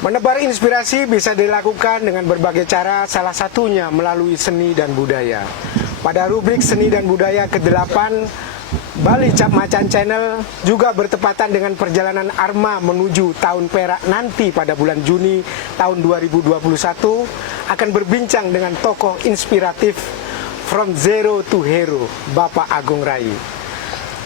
Menebar inspirasi bisa dilakukan dengan berbagai cara, salah satunya melalui seni dan budaya. Pada rubrik seni dan budaya ke-8, Bali Cap Macan Channel juga bertepatan dengan perjalanan Arma menuju Tahun Perak nanti pada bulan Juni tahun 2021 akan berbincang dengan tokoh inspiratif From Zero to Hero, Bapak Agung Rai.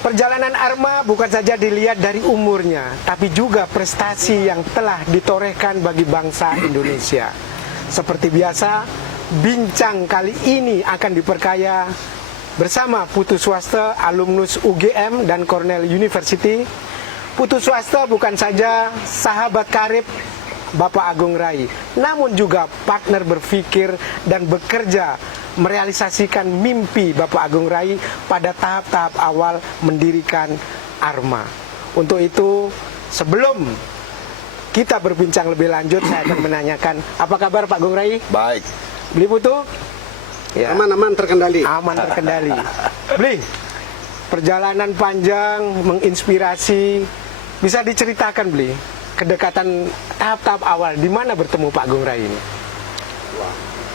Perjalanan Arma bukan saja dilihat dari umurnya, tapi juga prestasi yang telah ditorehkan bagi bangsa Indonesia. Seperti biasa, bincang kali ini akan diperkaya bersama Putu Swasta, alumnus UGM dan Cornell University. Putu Swasta bukan saja sahabat karib Bapak Agung Rai, namun juga partner berpikir dan bekerja merealisasikan mimpi Bapak Agung Rai pada tahap-tahap awal mendirikan Arma. Untuk itu, sebelum kita berbincang lebih lanjut, saya akan menanyakan, apa kabar Pak Agung Rai? Baik. Beli Putu? Ya. Aman-aman terkendali. Aman terkendali. Beli, perjalanan panjang, menginspirasi, bisa diceritakan Beli, kedekatan tahap-tahap awal, di mana bertemu Pak Agung Rai ini?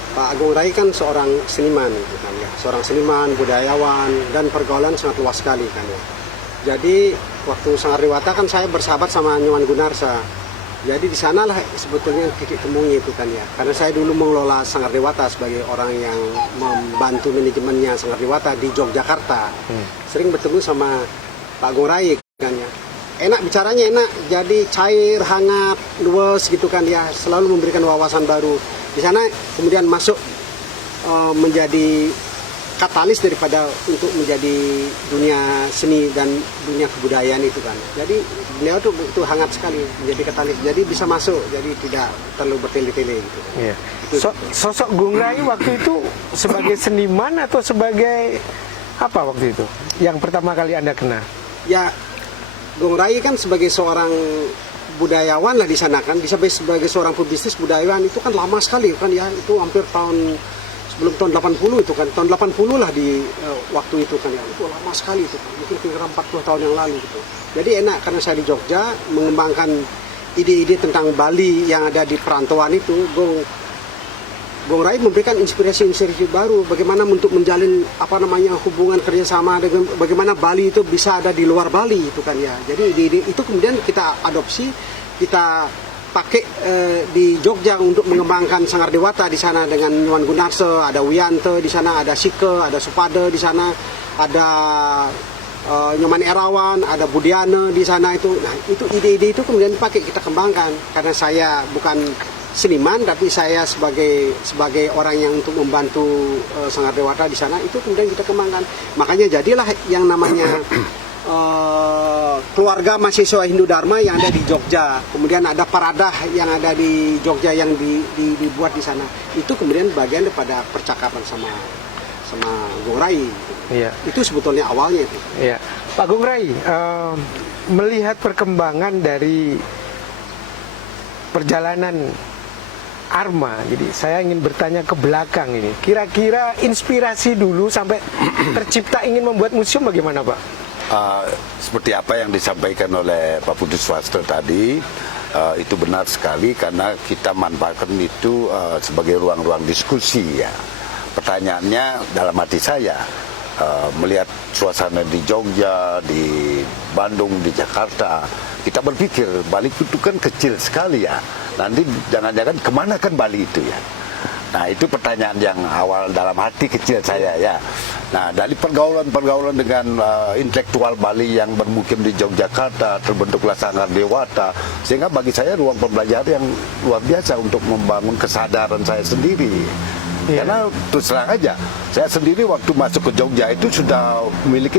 Pak Agung Rai kan seorang seniman, kan, ya. Seorang seniman, budayawan, dan pergaulan sangat luas sekali kan ya. Jadi waktu Sangardewata kan saya bersahabat sama Nyoman Gunarsa. Jadi di sanalah sebetulnya titik temunya itu kan ya. Karena saya dulu mengelola Sangardewata sebagai orang yang membantu manajemennya Sangardewata di Yogyakarta. Sering bertemu sama Pak Agung Rai kan ya. Enak bicaranya, enak, jadi cair, hangat, luwes gitu kan ya. Selalu memberikan wawasan baru. Di sana kemudian masuk menjadi katalis daripada untuk menjadi dunia seni dan dunia kebudayaan itu kan. Jadi beliau tuh itu hangat sekali menjadi katalis. Jadi bisa masuk, jadi tidak terlalu bertele-tele gitu. Iya. Sosok Gung Rai waktu itu sebagai seniman atau sebagai apa waktu itu? Yang pertama kali Anda kenal? Ya, Gung Rai kan sebagai seorang budayawan lah di sana kan, bisa sebagai seorang pebisnis budayawan itu kan lama sekali kan ya, itu hampir sebelum tahun 80 itu kan, tahun 80 lah di waktu itu kan ya, itu lama sekali itu kan, mungkin kira 40 tahun yang lalu gitu. Jadi enak karena saya di Jogja mengembangkan ide-ide tentang Bali yang ada di perantauan itu, Gung Rai memberikan inspirasi baru bagaimana untuk menjalin hubungan kerjasama dengan bagaimana Bali itu bisa ada di luar Bali itu kan ya. Jadi ide-ide itu kemudian kita adopsi, kita pakai di Jogja untuk mengembangkan Sangardewata di sana dengan Nyoman Gunarsa, ada Wiyanto di sana, ada Sike, ada Supade di sana, ada Nyoman Erawan, ada Budiana di sana itu. Nah, itu ide-ide itu kemudian dipakai, kita kembangkan karena saya bukan seniman tapi saya sebagai orang yang untuk membantu Sangardewata di sana, itu kemudian kita kembangkan. Makanya jadilah yang namanya keluarga mahasiswa Hindu Dharma yang ada di Jogja. Kemudian ada Paradah yang ada di Jogja yang dibuat di sana. Itu kemudian bagian daripada percakapan sama Gung Rai. Iya. Itu sebetulnya awalnya itu. Iya. Pak Gung Rai, melihat perkembangan dari perjalanan Arma, jadi saya ingin bertanya ke belakang ini. Kira-kira inspirasi dulu sampai tercipta ingin membuat museum bagaimana Pak? Seperti apa yang disampaikan oleh Pak Putu Swasta tadi, itu benar sekali karena kita manfaatkan itu sebagai ruang-ruang diskusi ya. Pertanyaannya dalam hati saya, melihat suasana di Jogja, di Bandung, di Jakarta, kita berpikir Bali itu kan kecil sekali ya. Nanti jangan-jangan kemana kan Bali itu ya. Nah itu pertanyaan yang awal dalam hati kecil saya ya. Nah dari pergaulan dengan intelektual Bali yang bermukim di Yogyakarta, terbentuklah Sangardewata, sehingga bagi saya ruang pembelajaran yang luar biasa untuk membangun kesadaran saya sendiri. Karena terus terang aja, saya sendiri waktu masuk ke Jogja itu sudah memiliki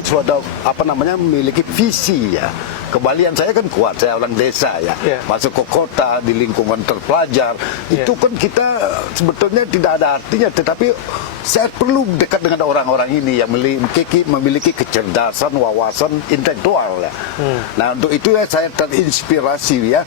memiliki visi ya. Kebalian saya kan kuat, saya orang desa ya. Masuk ke kota di lingkungan terpelajar, itu kan kita sebetulnya tidak ada artinya, tetapi saya perlu dekat dengan orang-orang ini yang memiliki kecerdasan, wawasan intelektual ya. Nah, untuk itu ya saya terinspirasi ya.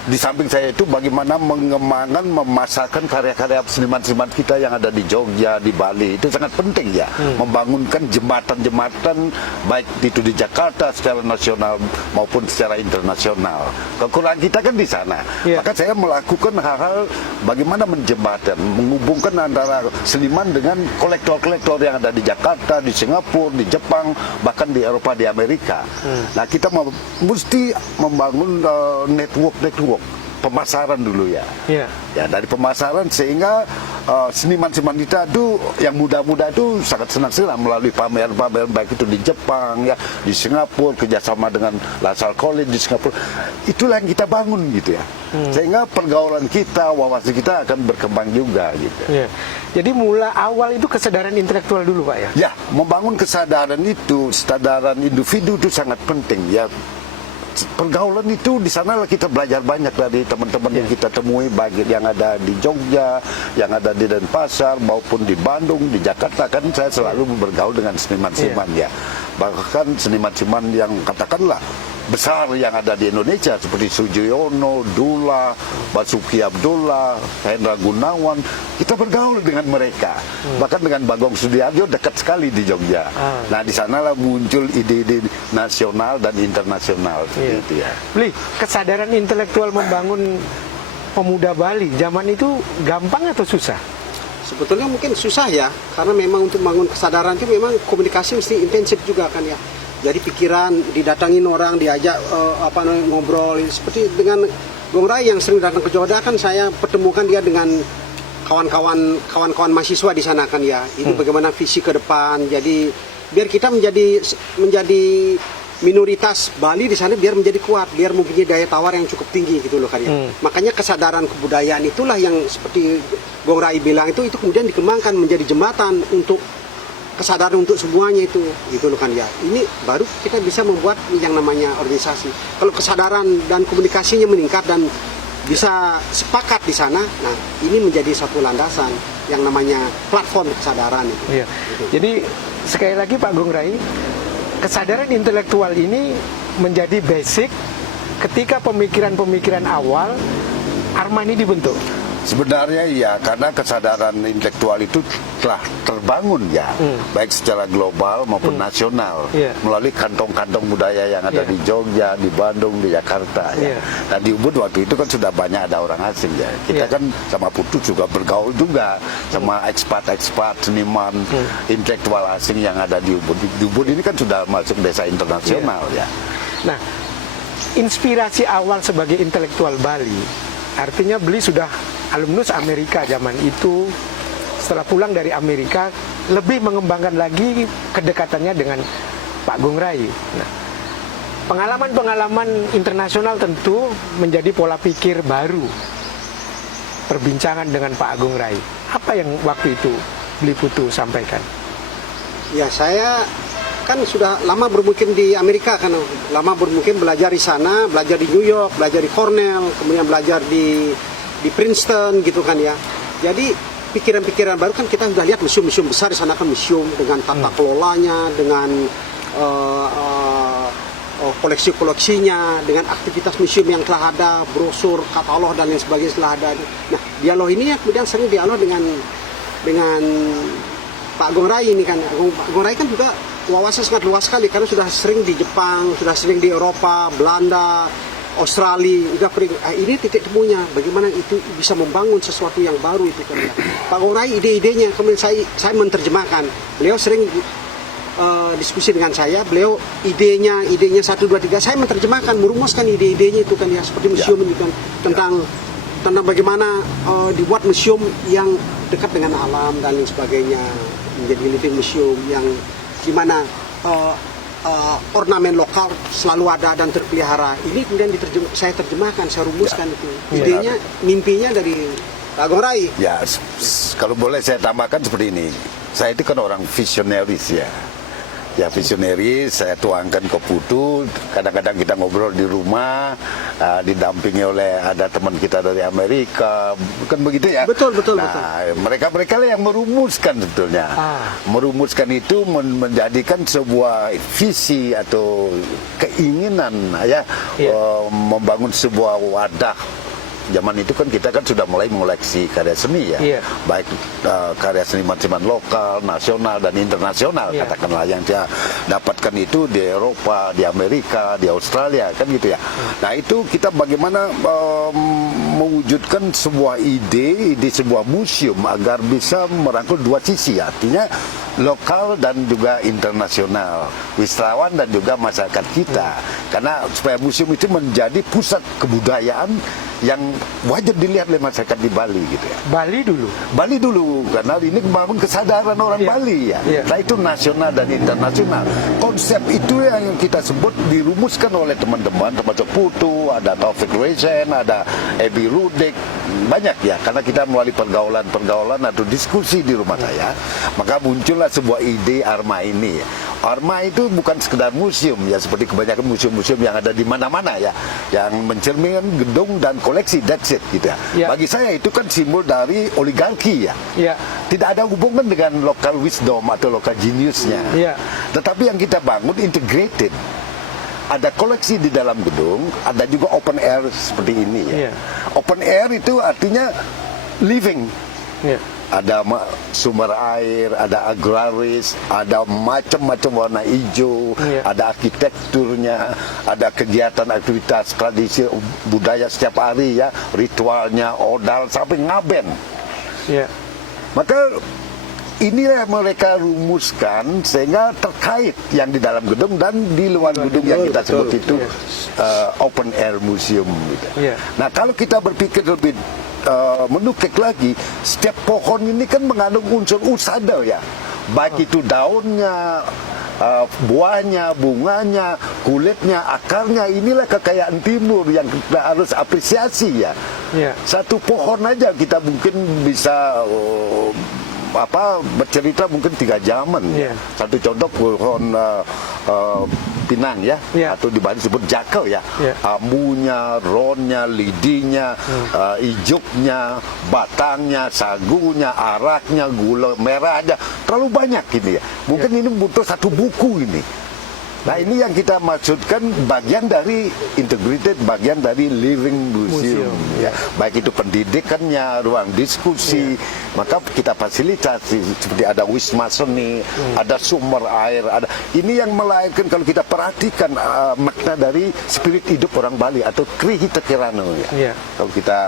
Di samping saya itu bagaimana mengembangkan, memasarkan karya-karya seniman-seniman kita yang ada di Jogja, di Bali, itu sangat penting ya. Membangunkan jembatan-jembatan baik itu di Jakarta secara nasional maupun secara internasional. Kekurangan kita kan di sana. Maka saya melakukan hal-hal bagaimana menjembatan, menghubungkan antara seniman dengan kolektor-kolektor yang ada di Jakarta, di Singapura, di Jepang, bahkan di Eropa, di Amerika. Nah, kita mesti membangun network pemasaran dulu ya. Ya, dari pemasaran sehingga seniman-seniman kita itu yang muda-muda itu sangat senang melalui pameran-pameran baik itu di Jepang ya, di Singapura, kerjasama dengan LaSalle College di Singapura. Itulah yang kita bangun gitu ya. Sehingga pergaulan kita, wawasan kita akan berkembang juga gitu. Jadi mula awal itu kesadaran intelektual dulu Pak ya? Ya, membangun kesadaran itu, kesadaran individu itu sangat penting ya. Pergaulan itu di sana kita belajar banyak dari teman-teman yang kita temui, baik yang ada di Jogja, yang ada di Denpasar maupun di Bandung, di Jakarta, kan saya selalu bergaul dengan seniman-seniman ya. Bahkan seniman-seniman yang katakanlah besar yang ada di Indonesia seperti Sujoyono, Dula, Basuki Abdullah, Hendra Gunawan, kita bergaul dengan mereka. Bahkan dengan Bagong Sudiarjo dekat sekali di Jogja. Nah, di sanalah muncul ide-ide nasional dan internasional gitu ya. Bli, kesadaran intelektual membangun pemuda Bali zaman itu gampang atau susah? Sebetulnya mungkin susah ya, karena memang untuk membangun kesadaran itu memang komunikasi mesti intensif juga kan ya. Jadi pikiran didatangin orang, diajak ngobrol, seperti dengan Gong Rai yang sering datang ke Jogja kan saya pertemukan dia dengan kawan-kawan mahasiswa di sana kan ya. Ini bagaimana visi ke depan. Jadi biar kita menjadi minoritas Bali di sana biar menjadi kuat, biar mempunyai daya tawar yang cukup tinggi gitu loh kan ya. Makanya kesadaran kebudayaan itulah yang seperti Gong Rai bilang itu kemudian dikembangkan menjadi jembatan untuk kesadaran untuk semuanya itu gitu loh kan ya. Ini baru kita bisa membuat yang namanya organisasi. Kalau kesadaran dan komunikasinya meningkat dan bisa sepakat di sana, nah ini menjadi satu landasan yang namanya platform kesadaran itu. Gitu. Jadi sekali lagi Pak Gong Rai, kesadaran intelektual ini menjadi basic ketika pemikiran-pemikiran awal Armani dibentuk. Sebenarnya ya, karena kesadaran intelektual itu telah terbangun ya, baik secara global maupun nasional, melalui kantong-kantong budaya yang ada di Jogja, di Bandung, di Jakarta ya. Nah, di Ubud waktu itu kan sudah banyak ada orang asing ya. Kita kan sama Putu juga bergaul juga sama ekspat-ekspat, seniman, intelektual asing yang ada di Ubud. Di Ubud ini kan sudah masuk desa internasional ya. Nah, inspirasi awal sebagai intelektual Bali, artinya beliau sudah alumnus Amerika zaman itu. Setelah pulang dari Amerika, lebih mengembangkan lagi kedekatannya dengan Pak Gong Rai. Nah, pengalaman-pengalaman internasional tentu menjadi pola pikir baru perbincangan dengan Pak Gong Rai. Apa yang waktu itu Bli Putu sampaikan? Ya, saya kan sudah lama bermukim di Amerika kan, lama bermukim belajar di sana, belajar di New York, belajar di Cornell, kemudian belajar di Princeton gitu kan ya. Jadi pikiran-pikiran baru kan kita sudah lihat museum-museum besar di sana kan, museum dengan tata kelolanya, dengan koleksi-koleksinya, dengan aktivitas museum yang telah ada, brosur, katalog dan lain sebagainya telah ada. Nah, dialog ini ya kemudian sering dialog dengan Pak Gong Rai ini kan. Pak Gong Rai kan juga wawasan sangat luas sekali karena sudah sering di Jepang, sudah sering di Eropa, Belanda, Australia, udah ini titik temunya bagaimana itu bisa membangun sesuatu yang baru itu kan ya. Pak Gong Rai ide-idenya kemudian saya menerjemahkan. Beliau sering diskusi dengan saya, beliau idenya 1, 2, 3 saya menerjemahkan, merumuskan ide-idenya itu kan ya, seperti museum itu kan, tentang bagaimana dibuat museum yang dekat dengan alam dan lain sebagainya, menjadi living museum yang dimana ornamen lokal selalu ada dan terpelihara. Ini kemudian saya terjemahkan, saya rumuskan itu. Idenya, mimpinya dari Pak Gong Rai. Ya, Kalau boleh saya tambahkan seperti ini, saya itu kan orang visionaris ya. Ya visionaris, saya tuangkan ke Putu. Kadang-kadang kita ngobrol di rumah, didampingi oleh ada teman kita dari Amerika, bukan begitu ya? Betul. Nah, mereka lah yang merumuskan sebetulnya. Merumuskan itu menjadikan sebuah visi atau keinginan ya, membangun sebuah wadah. Zaman itu kan kita kan sudah mulai mengoleksi karya seni ya, baik karya seniman-seniman lokal, nasional dan internasional, katakanlah yang dia dapatkan itu di Eropa, di Amerika, di Australia kan gitu ya. Nah itu kita bagaimana mewujudkan sebuah ide sebuah museum agar bisa merangkul dua sisi, artinya lokal dan juga internasional, wisatawan dan juga masyarakat kita, karena supaya museum itu menjadi pusat kebudayaan yang wajib dilihat oleh masyarakat di Bali gitu ya. Bali dulu karena ini membangun kesadaran orang Bali ya. Nah itu nasional dan internasional. Konsep itu yang kita sebut dirumuskan oleh teman-teman termasuk Putu, ada Taufik Resen, ada Ebi Rudik, banyak ya, karena kita melalui pergaulan atau diskusi di rumah saya, maka muncullah sebuah ide ARMA ini. ARMA itu bukan sekedar museum ya, seperti kebanyakan museum-museum yang ada di mana-mana ya, yang mencerminkan gedung dan koleksi, that's it gitu ya. Bagi saya itu kan simbol dari oligarki ya. Tidak ada hubungan dengan local wisdom atau local geniusnya. Tetapi yang kita bangun integrated. Ada koleksi di dalam gedung, ada juga open air seperti ini ya. Open air itu artinya living. Ada sumber air, ada agraris, ada macam-macam warna hijau, ada arsitekturnya, ada kegiatan aktivitas tradisi budaya setiap hari ya, ritualnya, odal sampai ngaben. Maka inilah yang mereka rumuskan sehingga terkait yang di dalam gedung dan di luar gedung yang kita sebut itu open air museum gitu. Nah kalau kita berpikir lebih menukik lagi, setiap pohon ini kan mengandung unsur usada ya, baik itu daunnya, buahnya, bunganya, kulitnya, akarnya. Inilah kekayaan timur yang kita harus apresiasi ya. Satu pohon aja kita mungkin bisa bercerita mungkin 3 jaman. Satu contoh pohon pinang ya, atau di Bali disebut jakau ya. Ambunya, ronnya, lidinya, ijuknya, batangnya, sagunya, araknya, gula merahnya, terlalu banyak ini ya. Mungkin ini butuh satu buku ini. Nah ini yang kita maksudkan bagian dari integrated, bagian dari living museum. Ya. Baik itu pendidikannya, ruang diskusi, maka kita fasilitasi seperti ada wisma seni, ada sumber air, ada. Ini yang melahirkan kalau kita perhatikan makna dari spirit hidup orang Bali atau Trihita Kirana. Kalau kita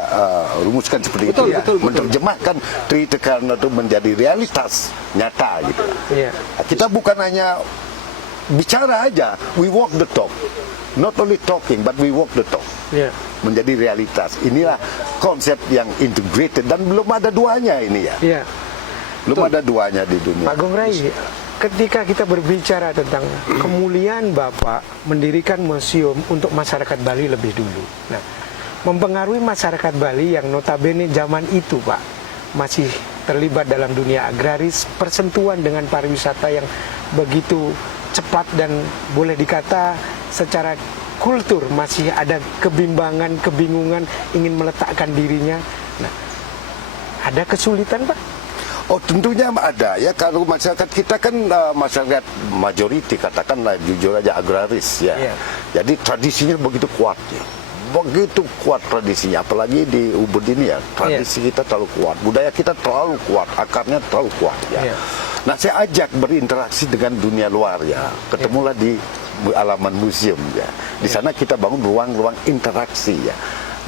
rumuskan seperti itu ya, menerjemahkan Trihita Kirana itu menjadi realitas nyata gitu. Kita bukan hanya bicara aja, we walk the talk, not only talking but we walk the talk. Menjadi realitas. Inilah konsep yang integrated dan belum ada duanya ini ya. Belum ada duanya di dunia. Pak Gong Rai, ketika kita berbicara tentang kemuliaan Bapak mendirikan museum untuk masyarakat Bali lebih dulu, nah mempengaruhi masyarakat Bali yang notabene zaman itu Pak masih terlibat dalam dunia agraris, persentuhan dengan pariwisata yang begitu cepat dan boleh dikata secara kultur masih ada kebimbangan, kebingungan ingin meletakkan dirinya. Nah, ada kesulitan Pak? Oh tentunya ada ya, kalau masyarakat kita kan masyarakat majoriti, katakanlah jujur aja agraris ya. Jadi tradisinya begitu kuat ya. Begitu kuat tradisinya, apalagi di Ubud ini ya, tradisi kita terlalu kuat, budaya kita terlalu kuat, akarnya terlalu kuat ya. Nah saya ajak berinteraksi dengan dunia luar ya, ketemulah di halaman museum ya. Di sana kita bangun ruang-ruang interaksi ya.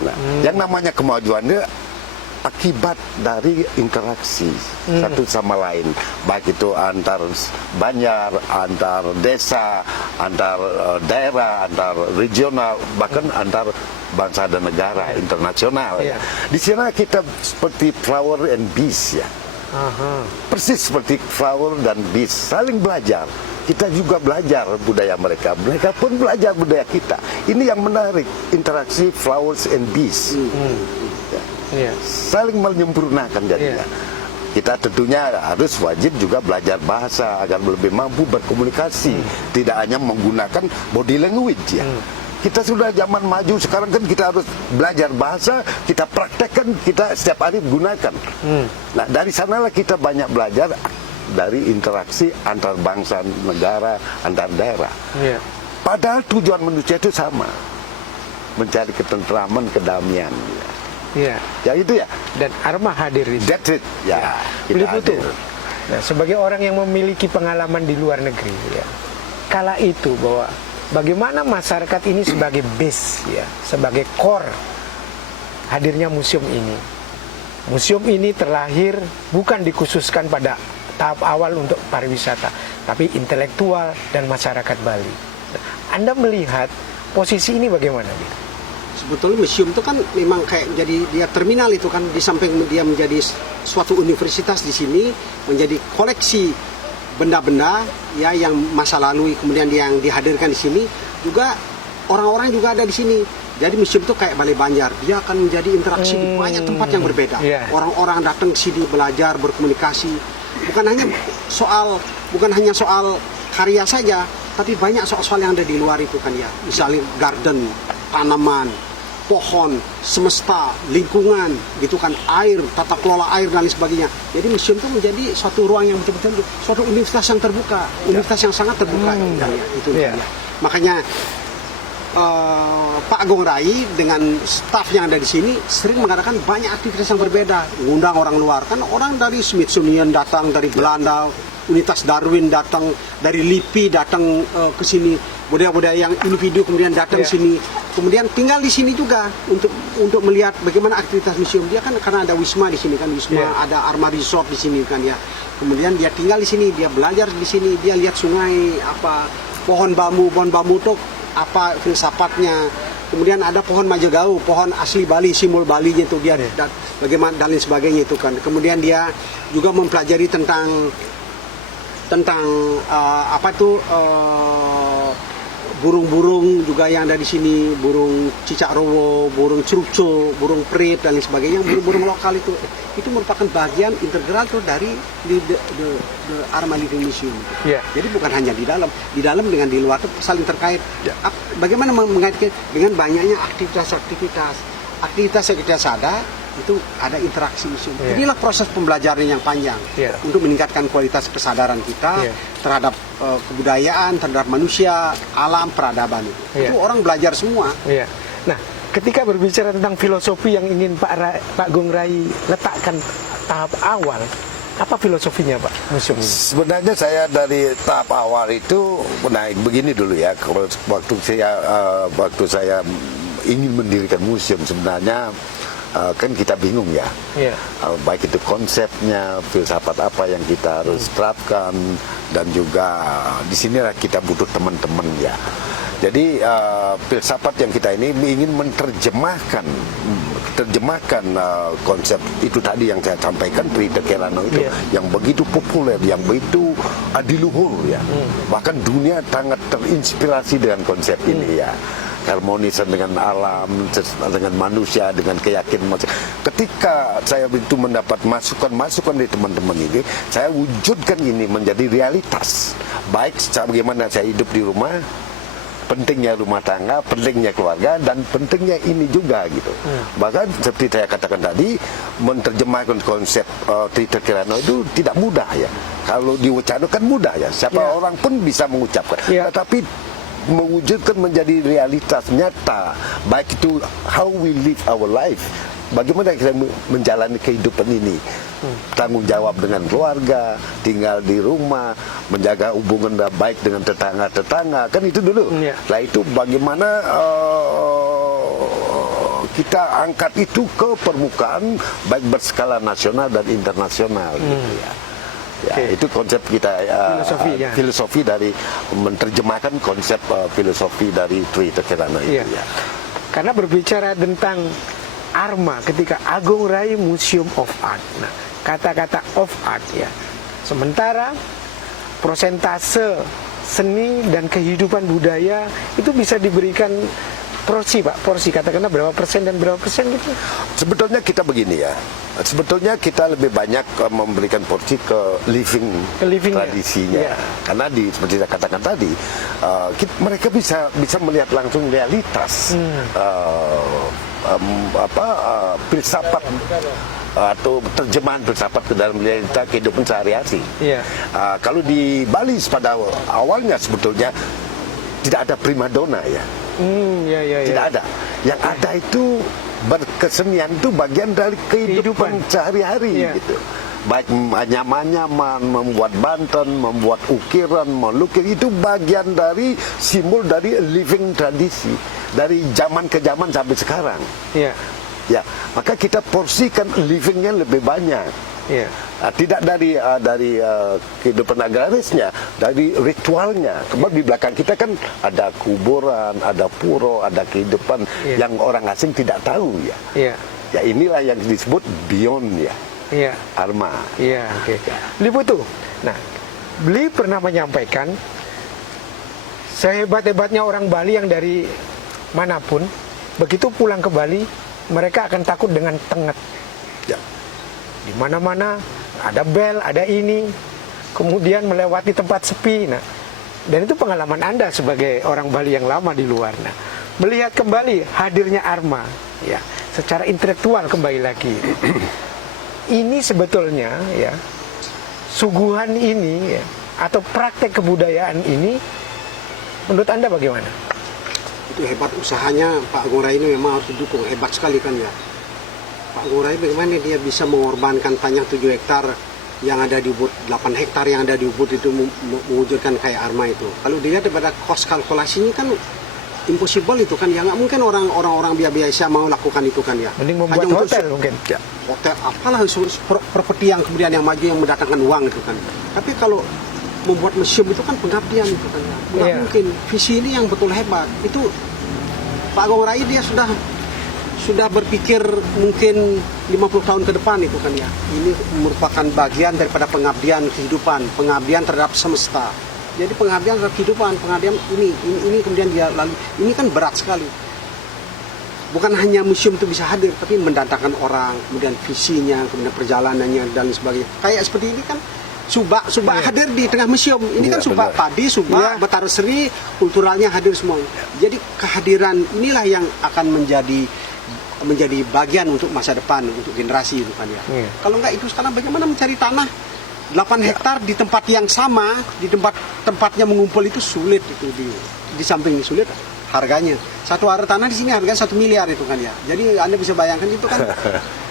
Nah, yang namanya kemajuannya akibat dari interaksi satu sama lain, baik itu antar banjar, antar desa, antar daerah, antar regional, bahkan antar bangsa dan negara internasional ya. Di sana kita seperti flower and bees ya. Persis seperti flower dan bees, saling belajar. Kita juga belajar budaya mereka, mereka pun belajar budaya kita. Ini yang menarik, interaksi flowers and bees. Saling menyempurnakan jadinya. kita tentunya harus wajib juga belajar bahasa agar lebih mampu berkomunikasi, tidak hanya menggunakan body language ya. Kita sudah zaman maju sekarang kan kita harus belajar bahasa, kita praktekkan, kita setiap hari gunakan. Nah dari sanalah kita banyak belajar dari interaksi antar bangsa, negara, antar daerah. Iya. Padahal tujuan manusia itu sama, mencari ketentraman, kedamaian. Iya. Ya itu ya. Dan Arma hadir di That's it. Ya. Beli kita Putu. hadir. Nah, sebagai orang yang memiliki pengalaman di luar negeri, ya, kala itu bahwa bagaimana masyarakat ini sebagai base, ya, sebagai core hadirnya museum ini. Museum ini terlahir bukan dikhususkan pada tahap awal untuk pariwisata, tapi intelektual dan masyarakat Bali. Anda melihat posisi ini bagaimana? Sebetulnya museum itu kan memang kayak jadi dia terminal itu kan, di samping dia menjadi suatu universitas di sini, menjadi koleksi benda-benda ya yang masa lalu kemudian yang dihadirkan di sini, juga orang-orang juga ada di sini. Jadi museum itu kayak Balai Banjar, dia akan menjadi interaksi di banyak tempat yang berbeda. Orang-orang datang ke sini belajar, berkomunikasi. Bukan hanya soal karya saja, tapi banyak soal-soal yang ada di luar itu kan ya. Misalnya garden, tanaman, pohon, semesta, lingkungan, gitu kan, air, tata kelola air dan lain sebagainya. Jadi museum itu menjadi suatu ruang yang betul-betul suatu universitas yang terbuka, universitas yang sangat terbuka. Ya, itu ya. Makanya Pak Agung Rai dengan staf yang ada di sini sering mengadakan banyak aktivitas yang berbeda, mengundang orang luar. Kan orang dari Smithsonian datang, dari Belanda, Unitas Darwin datang, dari LIPI datang ke sini, budaya-budaya yang individu kemudian datang ke sini, kemudian tinggal di sini juga untuk melihat bagaimana aktivitas museum. Dia kan karena ada Wisma di sini kan, Wisma ada Arma Resort di sini kan ya. Kemudian dia tinggal di sini, dia belajar di sini, dia lihat sungai, apa pohon bambu itu apa filsafatnya. Kemudian ada pohon majagau, pohon asli Bali, simbol Balinya itu dia bagaimana dan lain sebagainya itu kan. Kemudian dia juga mempelajari tentang burung-burung juga yang ada di sini, burung cicak rowo, burung curcol, burung perip dan lain sebagainya. Burung-burung lokal itu merupakan bagian integral tuh dari the Arma Living Museum. Jadi bukan hanya di dalam dengan di luar itu saling terkait. Bagaimana mengaitkan dengan banyaknya aktivitas ada, itu ada interaksi museum. Inilah proses pembelajaran yang panjang untuk meningkatkan kualitas kesadaran kita terhadap kebudayaan, terhadap manusia, alam, peradaban itu. Itu orang belajar semua. Nah, ketika berbicara tentang filosofi yang ingin Pak Agung Rai letakkan tahap awal, apa filosofinya Pak museum ini? Sebenarnya saya dari tahap awal itu begini dulu ya. Waktu saya ingin mendirikan museum sebenarnya kan kita bingung ya, baik itu konsepnya, filsafat apa yang kita harus terapkan, dan juga di sinilah kita butuh teman-teman ya. Jadi filsafat yang kita ini ingin menerjemahkan konsep itu tadi yang saya sampaikan, Trita Kirana itu yang begitu populer, yang begitu adiluhur ya. Bahkan dunia sangat terinspirasi dengan konsep ini ya. Harmonisan dengan alam, dengan manusia, dengan keyakinan. Ketika saya itu mendapat masukan dari teman-teman ini, saya wujudkan ini menjadi realitas. Baik bagaimana saya hidup di rumah, pentingnya rumah tangga, pentingnya keluarga, dan pentingnya ini juga gitu. Bahkan seperti saya katakan tadi, menerjemahkan konsep Trita Kirana itu tidak mudah ya. Kalau diwacanakan mudah ya, siapa orang pun bisa mengucapkan. Tetapi mewujudkan menjadi realitas nyata, baik itu how we live our life, bagaimana kita menjalani kehidupan ini, tanggung jawab dengan keluarga, tinggal di rumah, menjaga hubungan baik dengan tetangga-tetangga, kan itu dulu. Nah itu bagaimana kita angkat itu ke permukaan, baik berskala nasional dan internasional gitu ya. Itu konsep kita, filosofi dari menerjemahkan konsep filosofi dari Trita Kirana itu ya. Karena berbicara tentang Arma ketika Agung Rai Museum of Art. Nah, kata-kata of art ya. Sementara prosentase seni dan kehidupan budaya itu bisa diberikan porsi katakanlah berapa persen dan berapa persen gitu. Sebetulnya kita begini ya. Sebetulnya kita lebih banyak memberikan porsi ke living tradisinya. Yeah. Karena seperti saya katakan tadi, mereka bisa melihat langsung realitas filsafat atau terjemahan filsafat ke dalam realita kehidupan sehari-hari. Iya. Kalau di Bali pada awalnya sebetulnya tidak ada primadona ya. Tidak ada. Yang ada itu berkesenian itu bagian dari kehidupan sehari-hari gitu. Baik anyaman-anyaman, membuat banten, membuat ukiran, melukis itu bagian dari simbol dari living tradisi dari zaman ke zaman sampai sekarang. Iya. Ya, maka kita porsikan livingnya lebih banyak. Iya. Tidak dari kehidupan agrarisnya, dari ritualnya. Sebab di belakang kita kan ada kuburan, ada puro, ada kehidupan yang orang asing tidak tahu ya. Iya. Ya inilah yang disebut beyond ya. Iya. Arma. Iya, oke. Liputu. Nah, Beli pernah menyampaikan sehebat-hebatnya orang Bali yang dari manapun, begitu pulang ke Bali, mereka akan takut dengan tenget. Ya. Di mana-mana ada bel, ada ini, kemudian melewati tempat sepi. Nah, dan itu pengalaman Anda sebagai orang Bali yang lama di luar. Nah, melihat kembali hadirnya Arma, ya, secara intelektual kembali lagi. Ini sebetulnya, ya, suguhan ini, ya, atau praktek kebudayaan ini, menurut Anda bagaimana? Itu hebat usahanya Pak Ngurah ini, memang harus didukung, hebat sekali kan ya. Pak Ngurah bagaimana dia bisa mengorbankan tanah 7 hektar yang ada di Ubud, 8 hektar yang ada di Ubud itu mewujudkan kayak Arma itu. Kalau dilihat daripada cost kalkulasinya kan impossible itu kan ya, nggak mungkin orang-orang biasa mau lakukan itu kan ya. Mending membuat hotel mungkin. Ya, hotel apalah properti yang kemudian yang maju yang mendatangkan uang itu kan. Tapi kalau membuat museum itu kan pengabdian itu kan ya. Nggak mungkin. Visi ini yang betul hebat. Itu Pak Ngurah dia sudah berpikir mungkin 50 tahun ke depan itu kan ya. Ini merupakan bagian daripada pengabdian kehidupan, pengabdian terhadap semesta. Jadi pengabdian terhadap kehidupan, pengabdian ini kemudian dia lalu, ini kan berat sekali. Bukan hanya museum itu bisa hadir, tapi mendatangkan orang, kemudian visinya, kemudian perjalanannya dan sebagainya. Kayak seperti ini kan Subak hadir di tengah museum. Ini kan Subak padi, Subak, Betara Seri, kulturalnya hadir semua. Jadi kehadiran inilah yang akan menjadi bagian untuk masa depan, untuk generasi itu kan ya. Kalau enggak itu sekarang bagaimana mencari tanah 8 hektar di tempat yang sama, di tempatnya mengumpul itu sulit itu di samping sulit harganya. Satu area tanah di sini harganya 1 miliar itu kan ya. Jadi Anda bisa bayangkan itu kan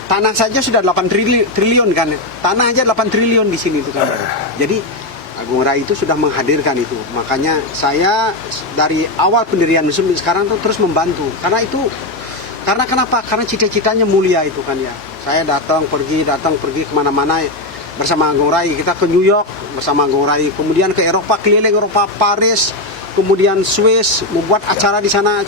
tanah saja sudah 8 triliun kan. Tanah aja 8 triliun di sini itu kan. Jadi Agung Rai itu sudah menghadirkan itu. Makanya saya dari awal pendirian museum sekarang tuh terus membantu. Karena kenapa? Karena cita-citanya mulia itu kan ya. Saya datang pergi kemana-mana bersama Agung Rai. Kita ke New York bersama Agung Rai. Kemudian ke Eropa, keliling Eropa, Paris, kemudian Swiss, membuat acara di sana,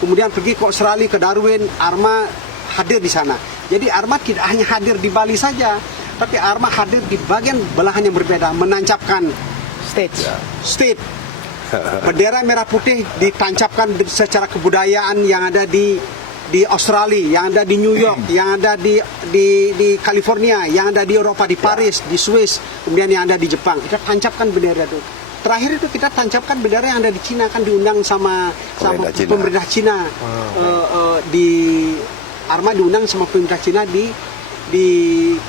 kemudian pergi ke Australia, ke Darwin. Arma hadir di sana. Jadi Arma tidak hanya hadir di Bali saja, tapi Arma hadir di bagian belahan yang berbeda, menancapkan state. Bendera merah putih ditancapkan secara kebudayaan yang ada di Australia, yang ada di New York, yang ada di California, yang ada di Eropa, di Paris, di Swiss, kemudian yang ada di Jepang. Kita tancapkan bendera itu. Terakhir itu kita tancapkan bendera yang ada di Cina, kan diundang sama pemerintah Cina. Di Arma diundang sama pemerintah Cina di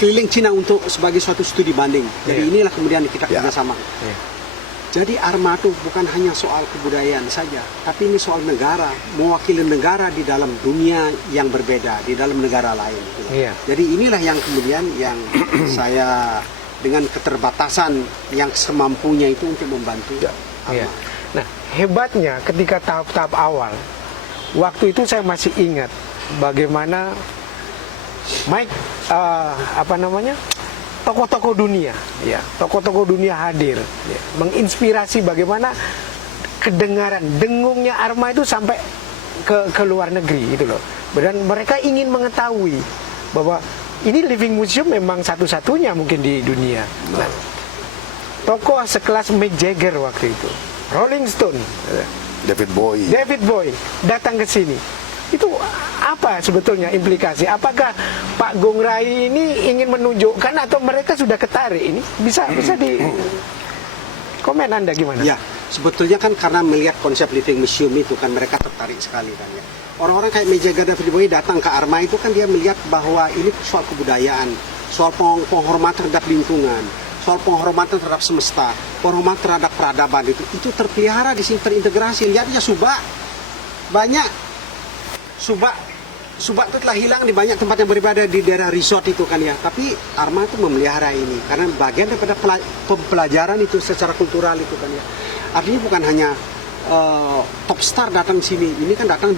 keliling Cina untuk sebagai suatu studi banding. Jadi inilah kemudian kita kerjasama. Jadi Arma itu bukan hanya soal kebudayaan saja, tapi ini soal negara, mewakili negara di dalam dunia yang berbeda, di dalam negara lain. Jadi inilah yang kemudian yang saya dengan keterbatasan yang semampunya itu untuk membantu Arma. Nah, hebatnya ketika tahap-tahap awal, waktu itu saya masih ingat bagaimana tokoh-tokoh dunia, tokoh-tokoh dunia hadir, menginspirasi bagaimana kedengaran dengungnya Arma itu sampai ke luar negeri gitu loh. Dan mereka ingin mengetahui bahwa ini living museum memang satu-satunya mungkin di dunia. Nah, tokoh sekelas Mick Jagger waktu itu, Rolling Stone, David Bowie. David Bowie datang ke sini. Itu apa sebetulnya implikasi? Apakah Pak Gong Rai ini ingin menunjukkan atau mereka sudah ketarik ini? Bisa di komen Anda gimana? Ya, sebetulnya kan karena melihat konsep living museum itu kan mereka tertarik sekali kan ya. Orang-orang kayak Mick Jagger, David Bowie datang ke Arma itu kan dia melihat bahwa ini soal kebudayaan, soal penghormatan terhadap lingkungan, soal penghormatan terhadap semesta, penghormatan terhadap peradaban itu terpelihara di sini, terintegrasi. Lihatnya Subak banyak, Subak itu telah hilang di banyak tempat yang beribadah di daerah resort itu kan ya. Tapi Arma itu memelihara ini karena bagian daripada pembelajaran itu secara kultural itu kan ya. Artinya bukan hanya top star datang sini. Ini kan datang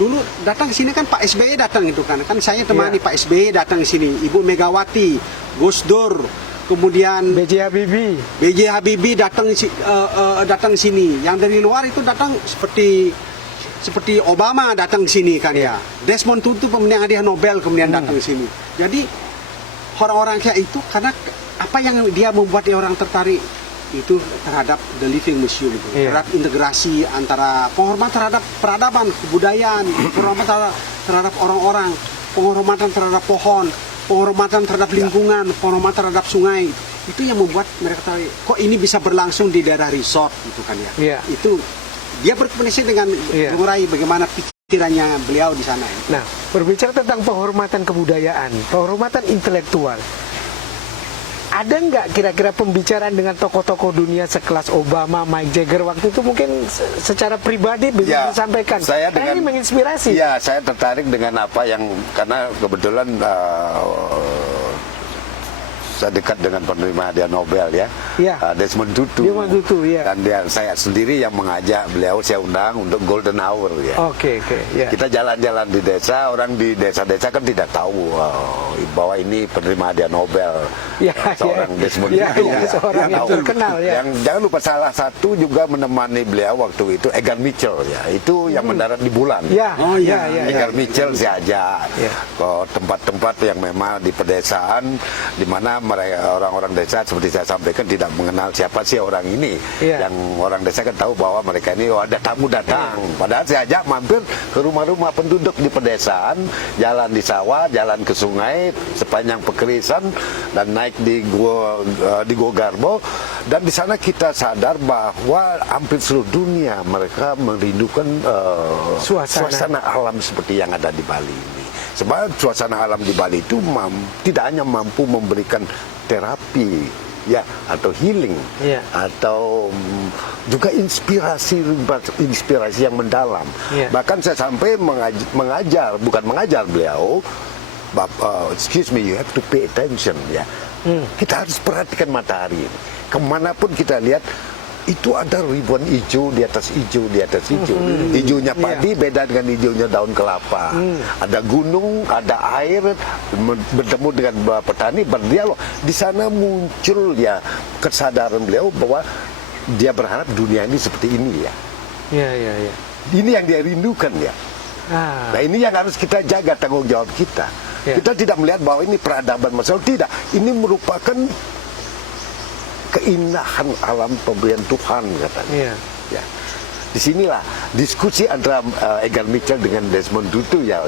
ke sini kan Pak SBY datang itu kan. Kan saya temani Pak SBY datang ke sini, Ibu Megawati, Gus Dur, kemudian B.J. Habibie datang sini. Yang dari luar itu datang seperti Obama datang ke sini kan ya. Desmond Tutu pemenang hadiah Nobel kemudian datang ke sini. Jadi orang-orang kayak itu karena apa yang dia membuat orang tertarik itu terhadap the living museum itu, terhadap integrasi antara penghormatan terhadap peradaban, kebudayaan, penghormatan terhadap orang-orang, penghormatan terhadap pohon, penghormatan terhadap lingkungan, penghormatan terhadap sungai. Itu yang membuat mereka tahu kok ini bisa berlangsung di daerah resort gitu kan ya. Itu dia berkomunikasi dengan Gong Rai bagaimana pikirannya beliau di sana. Nah, berbicara tentang penghormatan kebudayaan, penghormatan intelektual, ada nggak kira-kira pembicaraan dengan tokoh-tokoh dunia sekelas Obama, Mick Jagger waktu itu mungkin secara pribadi bisa disampaikan? Saya ini menginspirasi. Ya, saya tertarik dengan apa yang karena kebetulan saya dekat dengan penerima hadiah Nobel ya, Desmond Tutu. Dan saya sendiri yang mengajak beliau, saya undang untuk Golden Hour ya. Kita jalan-jalan di desa, orang di desa-desa kan tidak tahu bahwa ini penerima hadiah Nobel. Seorang Desmond Tutu. Seorang yang terkenal ya. Yang jangan lupa salah satu juga menemani beliau waktu itu Egan Mitchell ya. Itu yang mendarat di bulan. Egan Mitchell saya ajak ke tempat-tempat yang memang di pedesaan di mana mereka orang-orang desa seperti saya sampaikan tidak mengenal siapa sih orang ini. Yang orang desa kan tahu bahwa mereka ini ada tamu datang. Padahal saya ajak mampir ke rumah-rumah penduduk di pedesaan, jalan di sawah, jalan ke sungai sepanjang Pekerisan dan naik di Gua Garbo. Dan di sana kita sadar bahwa hampir seluruh dunia mereka merindukan suasana alam seperti yang ada di Bali ini. Sebab suasana alam di Bali itu tidak hanya mampu memberikan terapi ya atau healing atau juga inspirasi yang mendalam. Bahkan saya sampai bukan mengajar beliau, excuse me, you have to pay attention ya. Kita harus perhatikan matahari ini. Kemanapun kita lihat itu ada ribuan hijau di atas hijau di atas hijau. Hijaunya padi beda dengan hijaunya daun kelapa. Ada gunung, ada air, bertemu dengan petani, berdialog. Di sana muncul ya kesadaran beliau bahwa dia berharap dunia ini seperti ini ya. Ini yang dia rindukan ya. Nah ini yang harus kita jaga, tanggung jawab kita. Kita tidak melihat bahwa ini peradaban masalah, tidak. Ini merupakan keindahan alam pemberian Tuhan katanya. Disinilah diskusi antara Egan Mitchell dengan Desmond Tutu ya.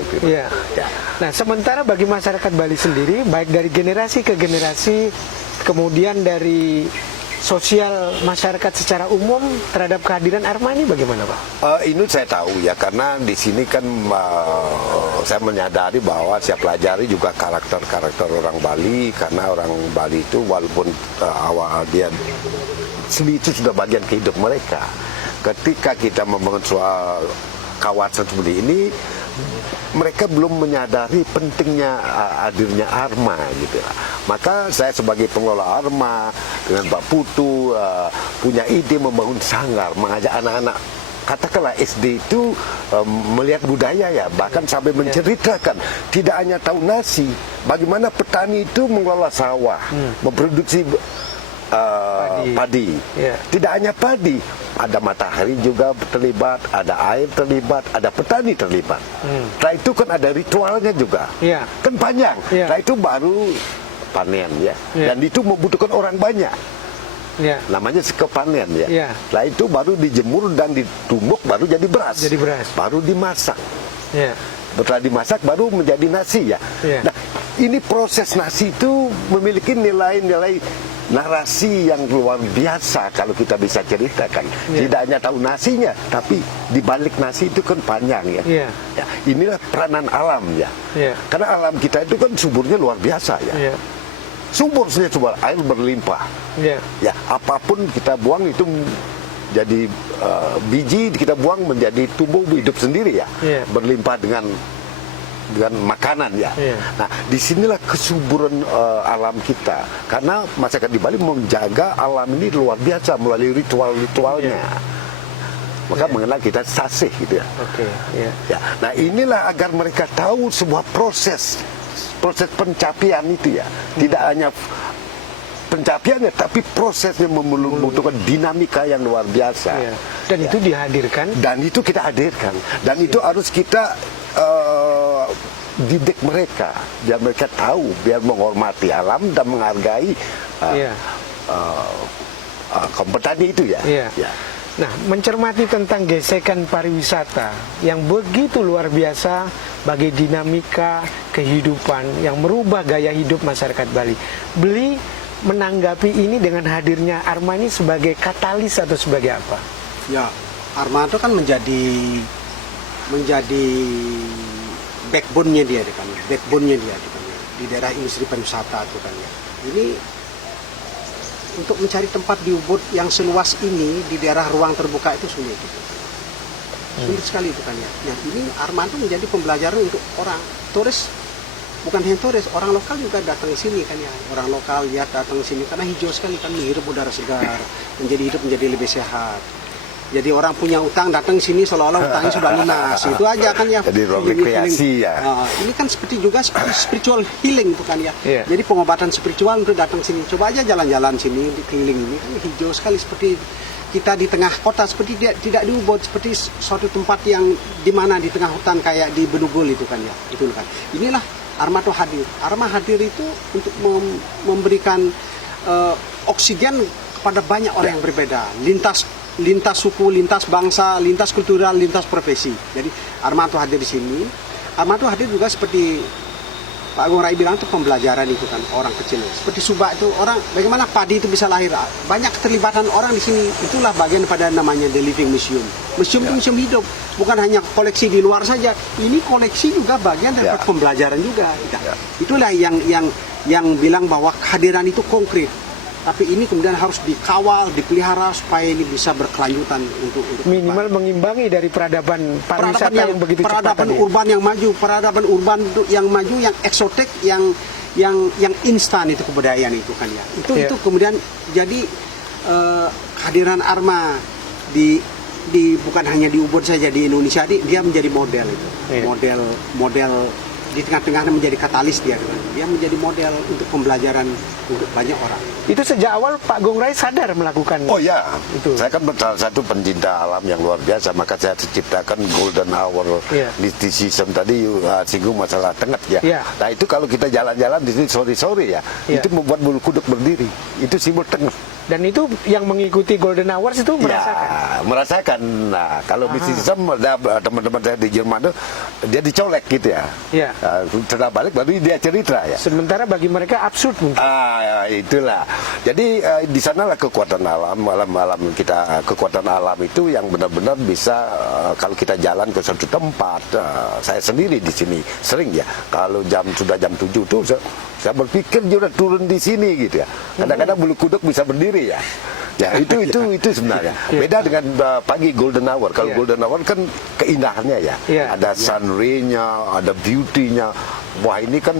Nah sementara bagi masyarakat Bali sendiri, baik dari generasi ke generasi, kemudian dari sosial masyarakat secara umum terhadap kehadiran Arma ini bagaimana Pak? Ini saya tahu ya, karena di sini kan saya menyadari bahwa saya pelajari juga karakter-karakter orang Bali, karena orang Bali itu walaupun awal dia seni itu sudah bagian kehidupan mereka. Ketika kita membangun soal kawasan seperti ini, mereka belum menyadari pentingnya hadirnya Arma gitu. Maka saya sebagai pengelola Arma dengan Pak Putu punya ide membangun sanggar, mengajak anak-anak katakanlah SD itu melihat budaya ya, bahkan sampai menceritakan tidak hanya tahu nasi, bagaimana petani itu mengelola sawah, memproduksi padi. Tidak hanya padi, ada matahari juga terlibat, ada air terlibat, ada petani terlibat. Setelah itu kan ada ritualnya juga, kan panjang. Setelah itu baru panen ya, dan itu membutuhkan orang banyak. Ya. Namanya sekepanen ya. Ya. Setelah itu baru dijemur dan ditumbuk baru jadi beras. Jadi beras. Baru dimasak. Ya. Setelah dimasak baru menjadi nasi ya. Ya. Nah, ini proses nasi itu memiliki nilai-nilai narasi yang luar biasa kalau kita bisa ceritakan. Ya. Tidak hanya tahu nasinya, tapi di balik nasi itu kan panjang ya. Ya. Ya, inilah peranan alam ya. Ya. Karena alam kita itu kan suburnya luar biasa ya. Ya. Subur air berlimpah. Ya. Ya, apapun kita buang itu jadi biji kita buang menjadi tumbuh hidup sendiri ya. Yeah. Berlimpah dengan makanan ya. Yeah. Nah, disinilah kesuburan alam kita. Karena masyarakat di Bali menjaga alam ini luar biasa melalui ritual-ritualnya. Yeah. Maka mengenal kita sasih gitu ya. Oke. Ya. Ya. Nah, inilah agar mereka tahu sebuah proses pencapaian itu ya. Tidak hanya pencapaiannya, tapi prosesnya membutuhkan dinamika yang luar biasa. Ya. Dan itu dihadirkan. Dan itu kita hadirkan. Dan itu harus kita didik mereka, biar mereka tahu, biar menghormati alam dan menghargai kompetisi itu ya. Ya. Ya. Nah, mencermati tentang gesekan pariwisata yang begitu luar biasa bagi dinamika kehidupan yang merubah gaya hidup masyarakat Bali. Beli menanggapi ini dengan hadirnya Arma ini sebagai katalis atau sebagai apa? Ya, Arma itu kan menjadi backbone-nya dia kan, backbone-nya dia kan, di daerah industri pariwisata itu kan ya. Ini untuk mencari tempat di Ubud yang seluas ini di daerah ruang terbuka itu sulit. Sulit sekali itu kan ya. Nah, ini Arma itu menjadi pembelajaran untuk orang turis. Bukan hanya turis, orang lokal juga datang ke sini kan ya. Orang lokal lihat datang ke sini karena hijau sekali kan, menghirup udara segar, menjadi hidup menjadi lebih sehat. Jadi orang punya utang datang ke sini seolah-olah utangnya sudah lunas. Itu aja kan ya. Jadi ruang rekreasi ya. Ini kan seperti juga spiritual healing itu kan ya. Yeah. Jadi pengobatan spiritual untuk datang sini. Coba aja jalan-jalan sini di keliling ini kan hijau sekali seperti kita di tengah kota, seperti tidak di Ubud, seperti suatu tempat yang di mana di tengah hutan kayak di Benugul itu kan ya. Itu kan. Inilah Arma itu hadir. Arma hadir itu untuk memberikan oksigen kepada banyak orang yang berbeda, lintas suku, lintas bangsa, lintas kultural, lintas profesi. Jadi Arma itu hadir di sini. Arma itu hadir juga seperti Pak Agung Rai bilang itu pembelajaran itu kan orang kecil. Seperti Subak itu orang bagaimana padi itu bisa lahir. Banyak keterlibatan orang di sini. Itulah bagian pada namanya The Living Museum. Museum itu museum hidup, bukan hanya koleksi di luar saja. Ini koleksi juga bagian dari pembelajaran juga. Itulah yang bilang bahwa kehadiran itu konkret. Tapi ini kemudian harus dikawal, dipelihara supaya ini bisa berkelanjutan untuk minimal mengimbangi dari peradaban pariwisata yang begitu cepat peradaban tadi. urban yang maju, peradaban urban yang maju, yang eksotik, yang instan itu kebudayaan itu kan ya. Itu kemudian jadi kehadiran Arma di bukan hanya di Ubud saja, di Indonesia dia menjadi model itu. Model di tengah-tengahnya menjadi katalis dia menjadi model untuk pembelajaran untuk banyak orang. Itu sejak awal Pak Agung Rai sadar melakukan. Oh ya, itu. Saya kan salah satu pencinta alam yang luar biasa, maka saya ciptakan Golden Hour di season tadi singgung masalah tengah ya. Nah itu kalau kita jalan-jalan di sini sore-sore ya, itu membuat bulu kuduk berdiri, itu simbol tengah. Dan itu yang mengikuti Golden Hours itu merasakan. Ya, merasakan. Nah, kalau mistisism teman-teman saya di Jerman tuh dia dicolek gitu ya. Setelah balik baru dia cerita ya. Sementara bagi mereka absurd mungkin. Ya, itulah. Jadi di sanalah kekuatan alam kita, kekuatan alam itu yang benar-benar bisa kalau kita jalan ke suatu tempat. Saya sendiri di sini sering ya. Kalau sudah jam 7 tuh saya berpikir dia udah turun di sini gitu ya. Kadang-kadang bulu kuduk bisa berdiri ya. Ya itu sebenarnya. Beda dengan pagi Golden Hour. Kalau Golden Hour kan keindahannya ya. Ada sun ray-nya, ada beauty-nya. Wah ini kan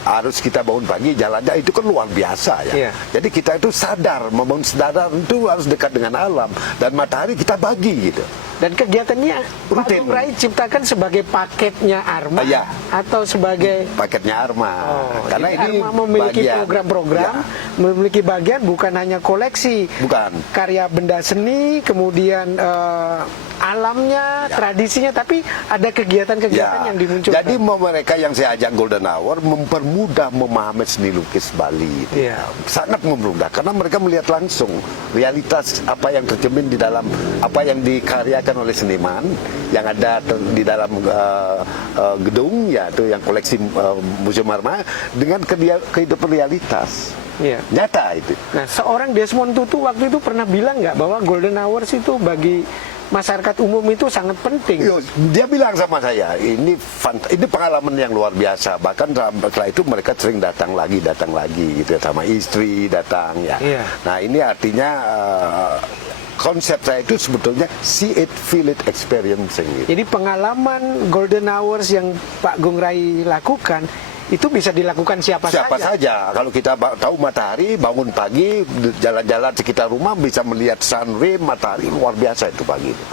harus kita bangun pagi jalannya itu kan luar biasa ya. Jadi kita itu sadar, membangun sadar itu harus dekat dengan alam dan matahari kita bagi gitu. Dan kegiatannya Pak Rutin. Agung Rai ciptakan sebagai paketnya Arma Iya. atau sebagai Paketnya Arma. Karena ini Arma memiliki bagian. program-program, Ya, memiliki bagian bukan hanya koleksi bukan. karya benda seni, kemudian alamnya, tradisinya, tapi ada kegiatan-kegiatan yang dimunculkan. Jadi mereka yang saya ajak Golden Hour mempermudah memahami seni lukis Bali. Iya. Sangat mempermudah karena mereka melihat langsung realitas apa yang tercermin di dalam apa yang dikaryakan oleh seniman yang ada di dalam gedung, yaitu yang koleksi Museum Arma dengan kehidupan realitas. Iya. Nyata itu. Nah, seorang Desmond Tutu waktu itu pernah bilang nggak bahwa Golden Hours itu bagi masyarakat umum itu sangat penting. Yo, dia bilang sama saya, ini pengalaman yang luar biasa. Bahkan setelah itu mereka sering datang lagi gitu ya, sama istri datang ya. Iya. Nah, ini artinya konsep saya itu sebetulnya see it, feel it, experiencing gitu. Jadi pengalaman Golden Hours yang Pak Gung Rai lakukan itu bisa dilakukan siapa saja. Kalau kita tahu matahari, bangun pagi, jalan-jalan sekitar rumah bisa melihat sunray, matahari luar biasa itu pagi itu.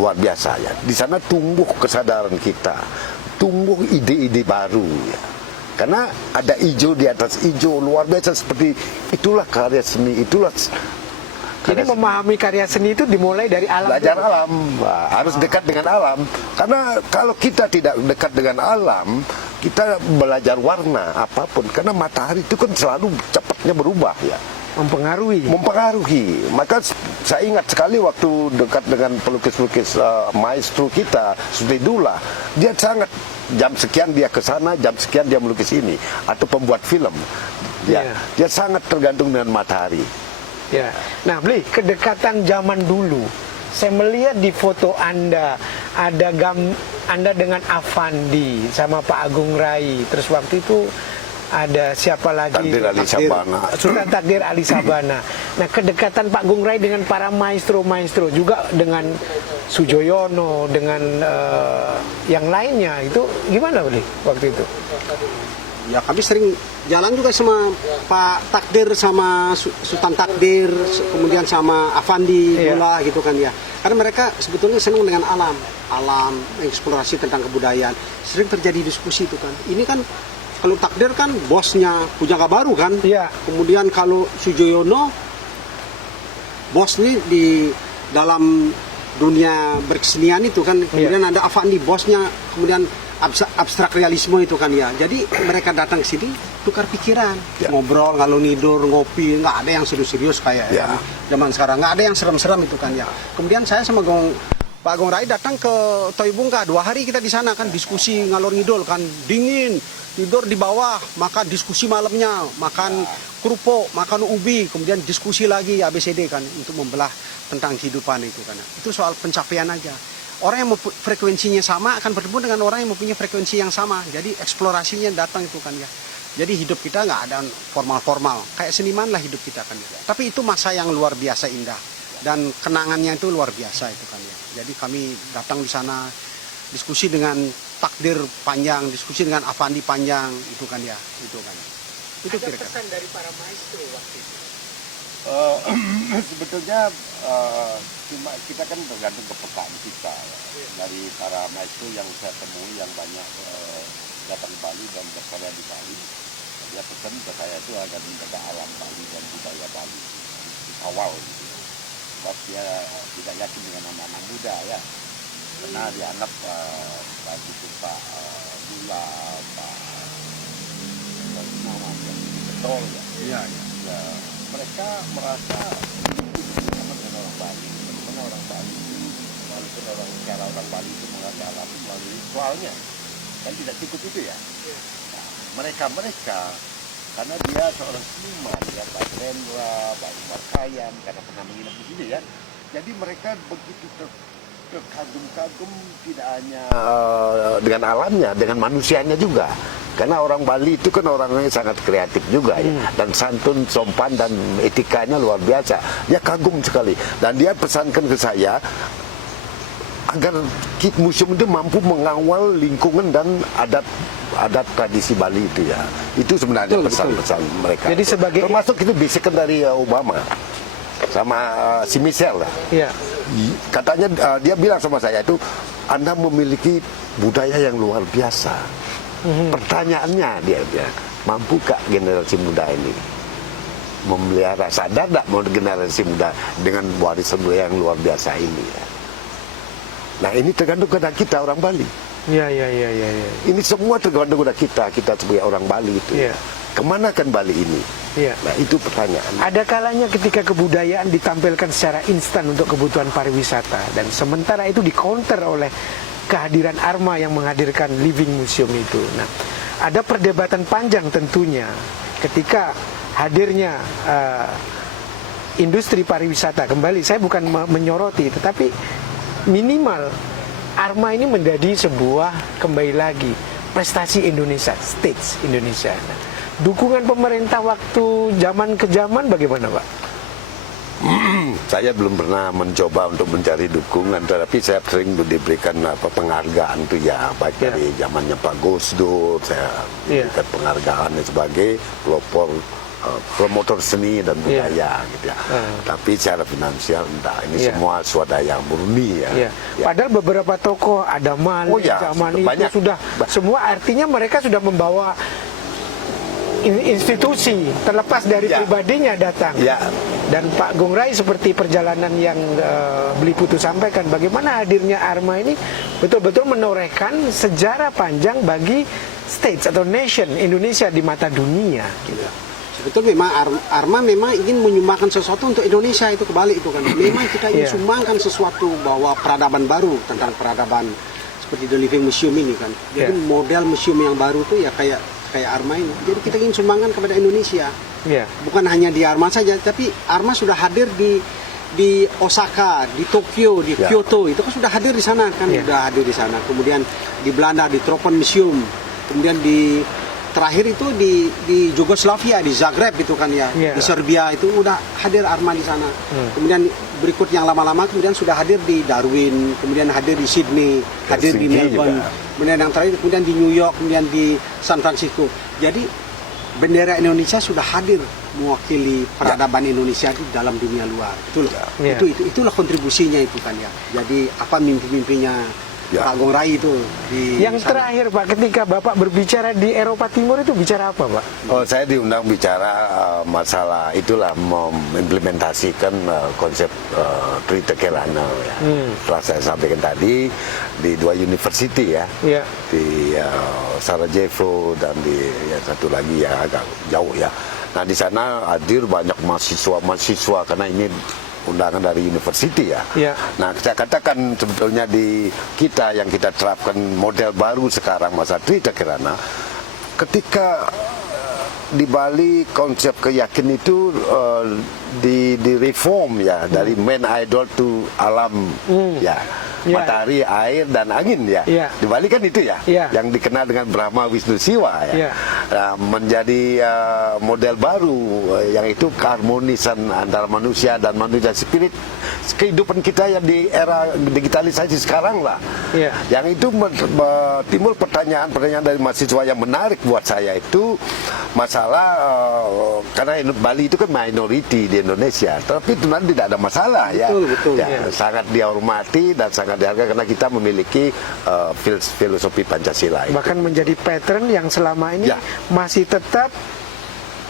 Luar biasa ya. Di sana tumbuh kesadaran kita, tumbuh ide-ide baru ya. Karena ada hijau di atas hijau, luar biasa seperti itulah karya seni, itulah. Jadi memahami karya seni itu dimulai dari alam. Belajar dulu. alam, wah, harus dekat dengan alam. Karena kalau kita tidak dekat dengan alam, kita belajar warna apapun. Karena matahari itu kan selalu cepatnya berubah ya. Mempengaruhi. Maka saya ingat sekali waktu dekat dengan pelukis-pelukis maestro kita, Sutidullah, dia sangat jam sekian dia ke sana, jam sekian dia melukis ini, atau pembuat film. Ya, dia sangat tergantung dengan matahari. Ya. Nah, Bli, kedekatan zaman dulu. Saya melihat di foto Anda ada Anda dengan Avandi sama Pak Agung Rai. Terus waktu itu ada siapa lagi? Takdir Ali Sabana. Sultan Takdir Ali Sabana. Nah, kedekatan Pak Agung Rai dengan para maestro-maestro juga dengan Sujoyono, dengan yang lainnya itu gimana, Bli, waktu itu? Ya, kami sering jalan juga sama Pak Takdir, sama Sultan Takdir, kemudian sama Avandi pula gitu kan ya. Karena mereka sebetulnya senang dengan alam, eksplorasi tentang kebudayaan. Sering terjadi diskusi itu kan. Ini kan kalau Takdir kan bosnya Pujangga Baru kan. Iya. Kemudian kalau Sujoyono bosnya di dalam dunia berkesenian itu kan. Kemudian ada Avandi bosnya, kemudian abstrak realisme itu kan ya. Jadi mereka datang ke sini tukar pikiran, ngobrol, ngalor ngidur, ngopi, nggak ada yang serius-serius kayak zaman sekarang, nggak ada yang serem-serem itu kan ya. Kemudian saya sama Pak Agung Rai datang ke Toibungka, 2 hari kita di sana kan diskusi ngalor ngidul kan, dingin, tidur di bawah, makan diskusi malamnya, makan kerupuk, makan ubi, kemudian diskusi lagi ABCD kan untuk membelah tentang kehidupan itu kan. Itu soal pencapaian aja. Orang yang frekuensinya sama akan bertemu dengan orang yang mempunyai frekuensi yang sama. Jadi eksplorasinya datang itu kan ya. Jadi hidup kita nggak ada formal-formal. Kayak seniman lah hidup kita kan ya. Tapi itu masa yang luar biasa indah. Dan kenangannya itu luar biasa itu kan ya. Jadi kami datang di sana diskusi dengan Takdir panjang, diskusi dengan Avandi panjang itu kan ya. Itu kan. Itu ada pesan dari para maestro waktu itu. Sebetulnya cuma kita kan tergantung kepekaan kita ya. Dari para maestro yang saya temui yang banyak datang ke Bali dan berkarya di Bali, dia pesan ke saya itu agar menjaga alam Bali dan budaya Bali di awal gitu. Sebab dia tidak yakin dengan anak-anak muda ya, karena dianggap bagi Pak Gula, Pak nama yang betul ya. Iya. Ya, mereka merasa sama dengan orang Bali, bagaimana orang Bali itu walaupun cara orang Bali itu mengerti alam melalui ritualnya kan tidak cukup itu ya. Nah, mereka karena dia seorang seniman ya, Pak Rendra, Pak Umar Khayyam, karena pernah menginap di sini ya, jadi mereka begitu terkagum-kagum tidak hanya dengan alamnya, dengan manusianya juga. Karena orang Bali itu kan orangnya sangat kreatif juga ya, dan santun, sopan dan etikanya luar biasa. Dia kagum sekali dan dia pesankan ke saya agar museum itu mampu mengawal lingkungan dan adat tradisi Bali itu ya. Itu sebenarnya pesan-pesan mereka. Jadi sebagai termasuk itu bisikan dari Obama sama si Michelle lah. Iya. katanya dia bilang sama saya itu, Anda memiliki budaya yang luar biasa. Pertanyaannya dia mampukah generasi muda ini memelihara, sadar tak mau generasi muda dengan warisan budaya yang luar biasa ini ya. Nah ini tergantung kepada kita orang Bali. Ya. Ini semua tergantung kepada kita sebagai orang Bali itu. Ya. Kemana kan Bali ini? Ya. Nah itu pertanyaan. Ada kalanya ketika kebudayaan ditampilkan secara instan untuk kebutuhan pariwisata, dan sementara itu di-counter oleh kehadiran Arma yang menghadirkan Living Museum itu. Nah, ada perdebatan panjang tentunya ketika hadirnya industri pariwisata kembali. Saya bukan menyoroti, tetapi minimal Arma ini menjadi sebuah, kembali lagi, prestasi Indonesia, stage Indonesia. Nah, dukungan pemerintah waktu zaman ke zaman bagaimana, Pak? Saya belum pernah mencoba untuk mencari dukungan, tetapi saya sering diberikan penghargaan tuh ya, baik dari zamannya Pak Gus Dur, saya diberikan penghargaan sebagai pelopor promotor seni dan budaya gitu ya. Tapi secara finansial enggak, ini semua swadaya murni ya. Padahal beberapa tokoh ada Malik zaman itu banyak. Sudah semua, artinya mereka sudah membawa institusi terlepas dari pribadinya datang. Dan Pak Gung Rai seperti perjalanan yang Beli Putu sampaikan, bagaimana hadirnya Arma ini betul-betul menorehkan sejarah panjang bagi stage atau nation Indonesia di mata dunia gitu. Betul, memang Arma memang ingin menyumbangkan sesuatu untuk Indonesia, itu kebalik itu kan. Memang kita ingin sumbangkan sesuatu bahwa peradaban baru, tentang peradaban seperti The Living Museum ini kan. Jadi model museum yang baru itu ya kayak Arma ini. Jadi kita ingin sumbangkan kepada Indonesia. Bukan hanya di Arma saja, tapi Arma sudah hadir di Osaka, di Tokyo, di Kyoto, itu kan sudah hadir di sana kan, sudah hadir di sana. Kemudian di Belanda di Tropen Museum, kemudian terakhir itu di Yugoslavia, di Zagreb itu kan ya, di Serbia itu udah hadir Arma di sana. Kemudian berikut yang lama-lama kemudian sudah hadir di Darwin, kemudian hadir di Sydney, hadir di Melbourne, kemudian yang terakhir kemudian di New York, kemudian di San Francisco. Jadi bendera Indonesia sudah hadir mewakili peradaban Indonesia di dalam dunia luar. Itulah kontribusinya itu kan ya. Jadi apa mimpi-mimpinya Pak Gung Rai itu yang sana. Terakhir Pak, ketika Bapak berbicara di Eropa Timur itu bicara apa Pak? Saya diundang bicara masalah itulah mengimplementasikan konsep Trita Kirana ya. Setelah saya sampaikan tadi di 2 university ya, di Sarajevo dan di satu lagi ya agak jauh ya. Nah di sana hadir banyak mahasiswa karena ini undangan dari university ya. Nah saya katakan sebetulnya di kita yang kita terapkan model baru sekarang masa Trita Kirana, ketika di Bali konsep keyakinan itu di reform ya, dari main idol to alam matahari, air dan angin ya. Di Bali kan itu ya, yang dikenal dengan Brahma Wisnu Siwa ya. Menjadi model baru yang itu keharmonisan antara manusia dan manusia spirit, kehidupan kita yang di era digitalisasi sekarang lah. Yang itu timbul pertanyaan dari mahasiswa yang menarik buat saya itu masalah karena Bali itu kan minority di Indonesia, tapi sebenarnya tidak ada masalah ya. Sangat dihormati dan sangat dihargai karena kita memiliki filosofi Pancasila itu. Bahkan menjadi pattern yang selama ini masih tetap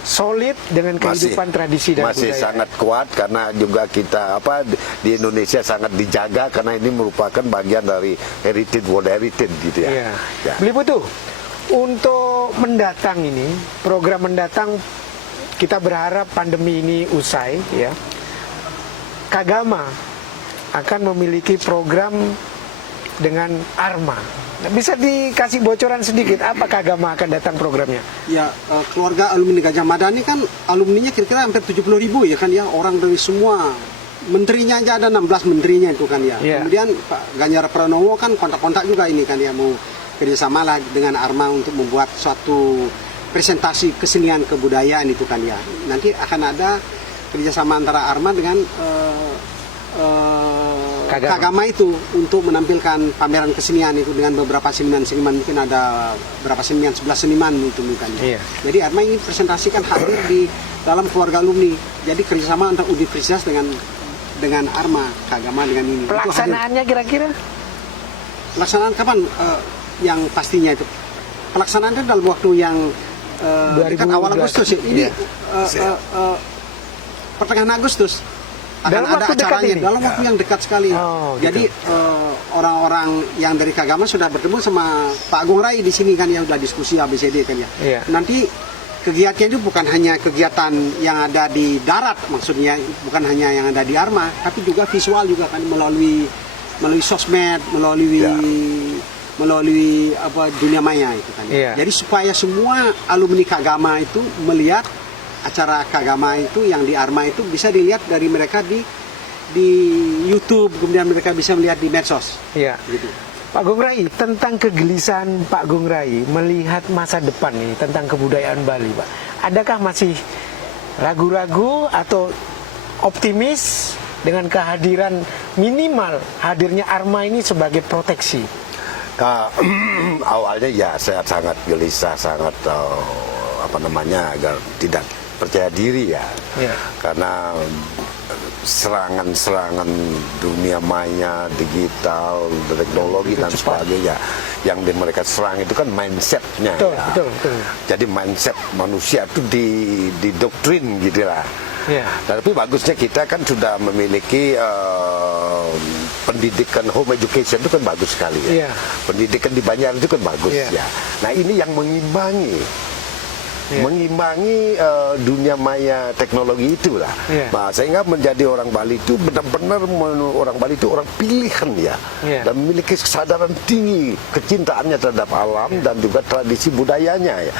solid dengan kehidupan tradisi dan masih budaya. Sangat kuat karena juga kita di Indonesia sangat dijaga karena ini merupakan bagian dari heritage, world heritage gitu ya. Beli Putu, untuk mendatang ini, program mendatang kita berharap pandemi ini usai ya. Kagama akan memiliki program dengan Arma. Bisa dikasih bocoran sedikit apa Kagama akan datang programnya? Ya, keluarga alumni Gajah Mada ini kan alumninya kira-kira hampir 70.000 ya kan ya, orang dari semua. Menterinya aja ada 16 menterinya itu kan ya. Kemudian Pak Ganjar Pranowo kan kontak-kontak juga ini kan ya, mau kerjasama lah dengan Arma untuk membuat suatu presentasi kesenian kebudayaan itu kan ya. Nanti akan ada kerjasama antara Arma dengan Kagama itu untuk menampilkan pameran kesenian itu dengan beberapa seniman, mungkin ada berapa seniman, 11 seniman itu mungkin. Jadi Arma ingin presentasikan hadir di dalam keluarga alumni. Jadi kerjasama antara universitas dengan dengan Arma Keagamaan dengan ini. Itu hadir. Pelaksanaannya kira-kira? Pelaksanaan kapan yang pastinya itu? Pelaksanaan itu dalam waktu yang dekat awal 2012. Agustus ya. Ini Iya. Pertengahan Agustus akan Dalam ada waktu dekat acaranya ini? dalam waktu yang dekat sekali. Oh, gitu. Jadi orang-orang yang dari keagamaan sudah bertemu sama Pak Agung Rai di sini kan ya, udah diskusi ABCD kan ya. Iya. Nanti kegiatannya itu bukan hanya kegiatan yang ada di darat, maksudnya bukan hanya yang ada di Arma, tapi juga visual juga kan melalui sosmed, melalui apa dunia maya itu kan. Iya. Jadi supaya semua alumni keagama itu melihat acara keagama itu yang di Arma itu bisa dilihat dari mereka di YouTube, kemudian mereka bisa melihat di medsos. Iya. Gitu. Pak Gung Rai, tentang kegelisahan Pak Gung Rai melihat masa depan nih tentang kebudayaan Bali, Pak. Adakah masih ragu-ragu atau optimis dengan kehadiran minimal hadirnya Arma ini sebagai proteksi? Awalnya ya saya sangat gelisah, sangat agak tidak percaya diri ya. Iya. Karena serangan-serangan dunia maya, digital, teknologi dan sebagainya yang mereka serang itu kan mindsetnya. Betul, ya. betul. Jadi mindset manusia itu didoktrin gitu lah. Iya. Tapi bagusnya kita kan sudah memiliki pendidikan home education itu kan bagus sekali ya. Iya. Pendidikan di Banjar itu kan bagus Iya. ya. Nah ini yang mengimbangi. Iya. Mengimbangi dunia maya teknologi itulah. Iya. Nah, sehingga menjadi orang Bali itu benar-benar orang Bali itu orang pilihan ya. Iya. Dan memiliki kesadaran tinggi kecintaannya terhadap alam dan juga tradisi budayanya ya.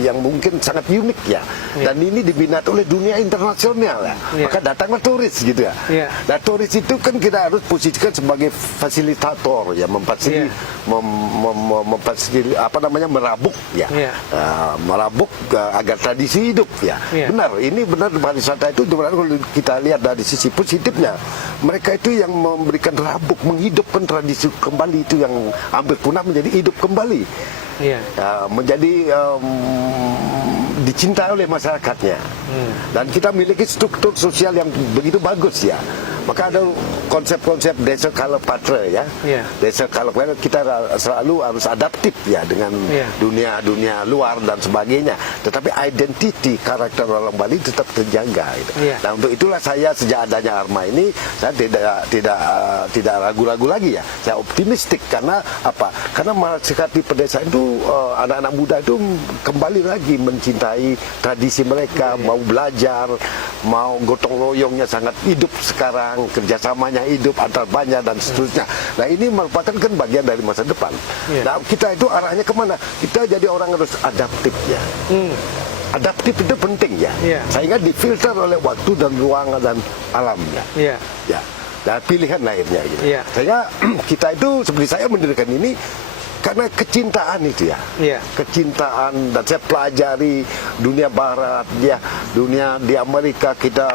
Yang mungkin sangat unik ya. Iya. Dan ini diminati oleh dunia internasional ya. Iya. Maka datanglah turis gitu ya. Iya. Nah, turis itu kan kita harus posisikan sebagai fasilitator ya, Iya. merabuk ya. Iya. Merabuk agar tradisi hidup ya. Iya. Benar, ini benar pariwisata itu sebenarnya kalau kita lihat dari sisi positifnya, mereka itu yang memberikan rabuk, menghidupkan tradisi kembali itu yang hampir punah menjadi hidup kembali. Iya. Menjadi dicintai oleh masyarakatnya. Dan kita miliki struktur sosial yang begitu bagus ya. Maka ada konsep-konsep desa Kalapatra ya. Iya. Desa Kalapatra kita selalu harus adaptif ya dengan Iya. dunia luar dan sebagainya. Tetapi identiti karakter orang Bali tetap terjaga gitu. Iya. Nah, untuk itulah saya sejak adanya Arma ini saya tidak ragu-ragu lagi ya. Saya optimistik karena apa? Karena masyarakat di pedesaan itu anak-anak muda itu kembali lagi mencintai tradisi mereka, mau belajar, mau gotong royongnya sangat hidup sekarang, kerjasamanya hidup antar Banjar dan seterusnya. Nah ini merupakan kan bagian dari masa depan. Iya. Nah kita itu arahnya kemana? Kita jadi orang harus adaptif ya. Adaptif itu penting ya. Iya. Sehingga difilter oleh waktu dan ruang dan alam ya. Iya. Ya. Dan pilihan lainnya gitu. Iya. Sehingga kita itu seperti saya mendirikan ini karena kecintaan itu ya. Iya. Kecintaan, dan saya pelajari dunia barat ya, dunia di Amerika kita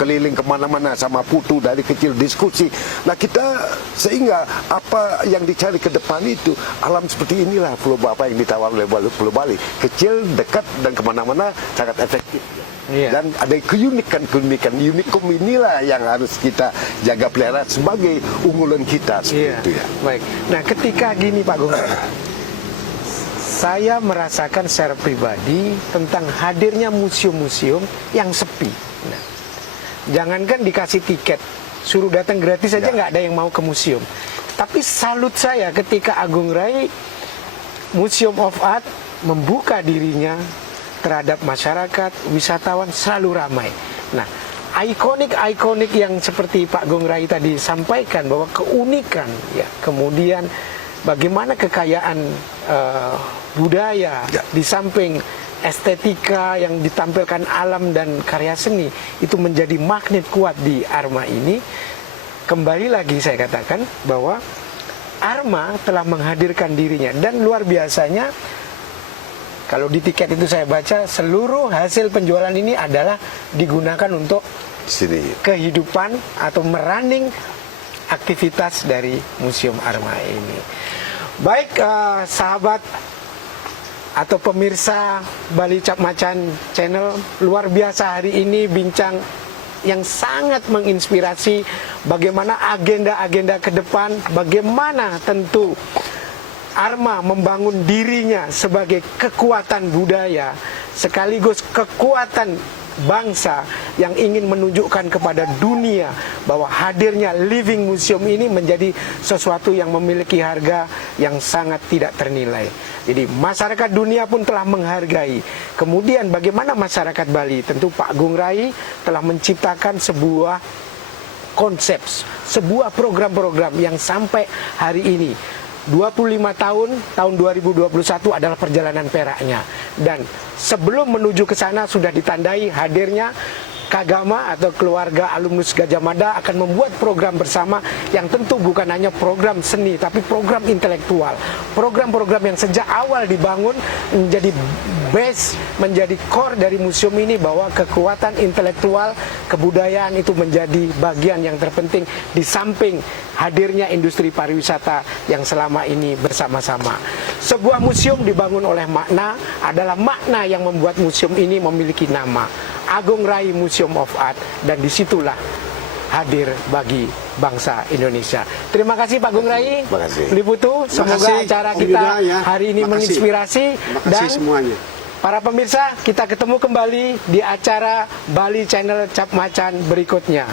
keliling kemana-mana sama Putu dari kecil diskusi. Nah kita sehingga apa yang dicari ke depan itu alam seperti inilah Pulau apa yang ditawar oleh Pulau Bali, kecil, dekat dan kemana-mana sangat efektif. Iya. Dan ada keunikan unikum inilah yang harus kita jaga pelihara sebagai unggulan kita seperti Iya. itu ya. Baik. Nah, ketika gini Pak Gung, saya merasakan secara pribadi tentang hadirnya museum-museum yang sepi. Nah, jangankan dikasih tiket, suruh datang gratis saja Ya. nggak ada yang mau ke museum. Tapi salut saya ketika Agung Rai Museum of Art membuka dirinya terhadap masyarakat, wisatawan selalu ramai. Nah, ikonik yang seperti Pak Gung Rai tadi sampaikan bahwa keunikan, ya, kemudian bagaimana kekayaan budaya Ya. di samping estetika yang ditampilkan alam dan karya seni itu menjadi magnet kuat di Arma ini. Kembali lagi saya katakan bahwa Arma telah menghadirkan dirinya dan luar biasanya. Kalau di tiket itu saya baca seluruh hasil penjualan ini adalah digunakan untuk Sini. kehidupan atau merunning aktivitas dari Museum Arma ini. Baik sahabat atau pemirsa Bali Cap Macan Channel, luar biasa hari ini bincang yang sangat menginspirasi bagaimana agenda-agenda ke depan, bagaimana tentu Arma membangun dirinya sebagai kekuatan budaya sekaligus kekuatan bangsa yang ingin menunjukkan kepada dunia bahwa hadirnya Living Museum ini menjadi sesuatu yang memiliki harga yang sangat tidak ternilai. Jadi masyarakat dunia pun telah menghargai. Kemudian bagaimana masyarakat Bali? Tentu Pak Gung Rai telah menciptakan sebuah konsep, sebuah program-program yang sampai hari ini 25 tahun 2021 adalah perjalanan peraknya, dan sebelum menuju ke sana sudah ditandai hadirnya Kagama atau keluarga alumnus Gajah Mada akan membuat program bersama yang tentu bukan hanya program seni tapi program intelektual, program-program yang sejak awal dibangun menjadi base, menjadi core dari museum ini, bahwa kekuatan intelektual kebudayaan itu menjadi bagian yang terpenting di samping hadirnya industri pariwisata yang selama ini bersama-sama. Sebuah museum dibangun oleh makna, adalah makna yang membuat museum ini memiliki nama Agung Rai Museum of Art, dan disitulah hadir bagi bangsa Indonesia. Terima kasih Pak Gung Rai, Terima kasih. Liputu. Semoga kasih, acara Om kita Yuda, ya. hari ini Makasih. menginspirasi, Terima dan kasih semuanya. para pemirsa, kita ketemu kembali di acara Bali Channel Cap Macan berikutnya.